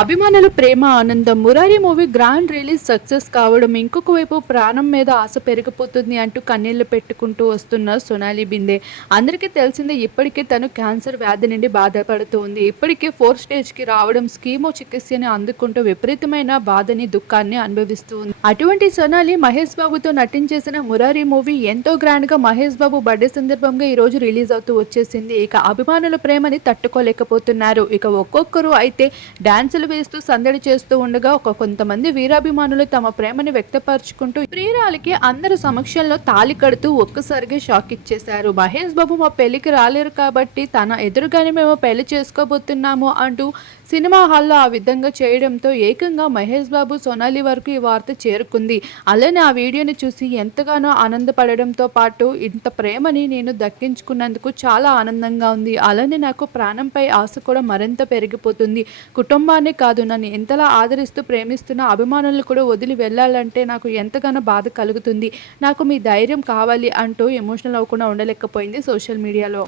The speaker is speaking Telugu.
అభిమానుల ప్రేమ ఆనందం. Murari movie grand release success కావడం ఇంకొక వైపు ప్రాణం మీద ఆశ పెరిగిపోతుంది అంటూ కన్నీళ్ళు పెట్టుకుంటూ వస్తున్న సొనాలి బిందే. అందరికీ తెలిసిందే ఇప్పటికే తను క్యాన్సర్ వ్యాధి నుండి బాధపడుతూ ఉంది ఇప్పటికే ఫోర్త్ స్టేజ్కి రావడం స్కీమో చికిత్సని అందుకుంటూ విపరీతమైన బాధని దుఃఖాన్ని అనుభవిస్తూ ఉంది అటువంటి సొనాలి మహేష్ బాబుతో నటించేసిన మురారి మూవీ ఎంతో గ్రాండ్గా మహేష్ బాబు బర్త్డే సందర్భంగా ఈ రోజు రిలీజ్ అవుతూ వచ్చేసింది. ఇక అభిమానుల ప్రేమని తట్టుకోలేకపోతున్నారు. ఇక ఒక్కొక్కరు అయితే డాన్సులు వేస్తూ సందడి చేస్తూ ఉండగా ఒక కొంతమంది వీరాభిమానులు తమ ప్రేమని వ్యక్తపరుచుకుంటూ ప్రియురాలకి అందరి సమక్షంలో తాలి కడుతూ ఒక్కసారిగా షాక్ ఇచ్చేశారు. మహేష్ బాబు మా పెళ్ళికి రాలేరు కాబట్టి తన ఎదురుగానే మేము పెళ్ళి చేసుకోబోతున్నాము అంటూ సినిమా హాల్లో ఆ విధంగా చేయడంతో ఏకంగా మహేష్ బాబు సోనాలి వరకు ఈ వార్త చేరుకుంది. అలానే ఆ వీడియోని చూసి ఎంతగానో ఆనందపడడంతో పాటు ఇంత ప్రేమని నేను దక్కించుకున్నందుకు చాలా ఆనందంగా ఉంది. అలానే నాకు ప్రాణంపై ఆశ కూడా మరింత పెరిగిపోతుంది. కుటుంబాన్ని కాదు. నన్ను ఎంతలా ఆదరిస్తూ ప్రేమిస్తున్న అభిమానులు కూడా వదిలి వెళ్ళాలంటే నాకు ఎంతగానో బాధ కలుగుతుంది. నాకు మీ ధైర్యం కావాలి అంటూ ఎమోషనల్ అవ్వకుండా ఉండలేకపోయింది సోషల్ మీడియాలో.